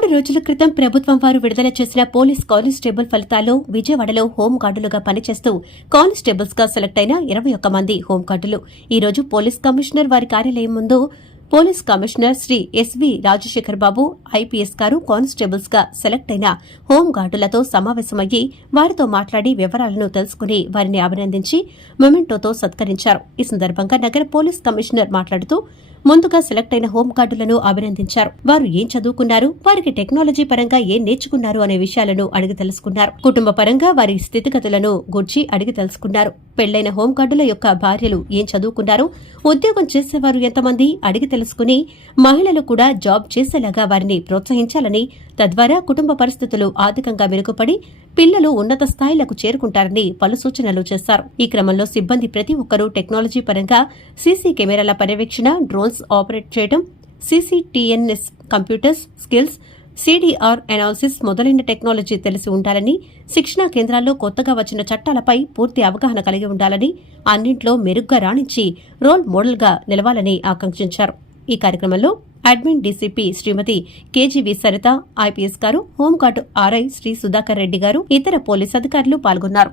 మూడు రోజుల క్రితం ప్రభుత్వం వారు విడుదల చేసిన పోలీస్ కానిస్టేబుల్ ఫలితాల్లో విజయవాడలో హోంగార్డులుగా పనిచేస్తూ కానిస్టేబుల్స్గా సెలెక్ట్ అయిన ఇరవై ఒక్క మంది హోంగార్డులు ఈ రోజు పోలీస్ కమిషనర్ వారి కార్యాలయం ముందు police commissioner Shri S V Rajasekhar Babu IPS గారు కానిస్టేబుల్స్గా సెలెక్ట్ అయిన హోంగార్డులతో సమావేశమయ్యి వారితో మాట్లాడి వివరాలను తెలుసుకుని వారిని అభినందించి మొమెంటోతో సత్కరించారు. ఈ సందర్భంగా నగర పోలీస్ కమిషనర్ మాట్లాడుతూ ముందుగా సెలెక్ట్ అయిన హోంగార్డులను అభినందించారు. వారు ఏం చదువుకున్నారు? వారికి టెక్నాలజీ పరంగా ఏం నేర్చుకున్నారు అనే విషయాలను అడిగి తెలుసుకున్నారు. కుటుంబ పరంగా వారి స్థితిగతులను గుర్చి అడిగి తెలుసుకున్నారు. పెళ్ళైన హోంగార్డుల యొక్క భార్యలు ఏం చదువుకున్నారు? ఉద్యోగం చేసేవారు ఎంతమంది? అడిగి తెలుసుకుని మహిళలు కూడా జాబ్ చేసేలాగా వారిని ప్రోత్సహించాలని తద్వారా కుటుంబ పరిస్థితులు ఆర్థికంగా మెరుగుపడి పిల్లలు ఉన్నత స్థాయిలకు చేరుకుంటారని పలు సూచనలు చేశారు. ఈ క్రమంలో సిబ్బంది ప్రతి ఒక్కరూ టెక్నాలజీ పరంగా సీసీ కెమెరాల పర్యవేక్షణ డ్రోన్స్ ఆపరేట్ చేయడం CCTNS computers skills CDR analysis మొదలైన టెక్నాలజీ తెలిసి ఉండాలని శిక్షణా కేంద్రాల్లో కొత్తగా వచ్చిన చట్టాలపై పూర్తి అవగాహన కలిగి ఉండాలని అన్నింట్లో మెరుగ్గా రాణించి రోల్ మోడల్గా నిలవాలని ఆకాంక్షించారు. ఈ కార్యక్రమంలో admin DCP Shrimati K G V Saritha IPS గారు home guard RI Shri Sudhakar Reddy గారు ఇతర పోలీస్ అధికారులు పాల్గొన్నారు.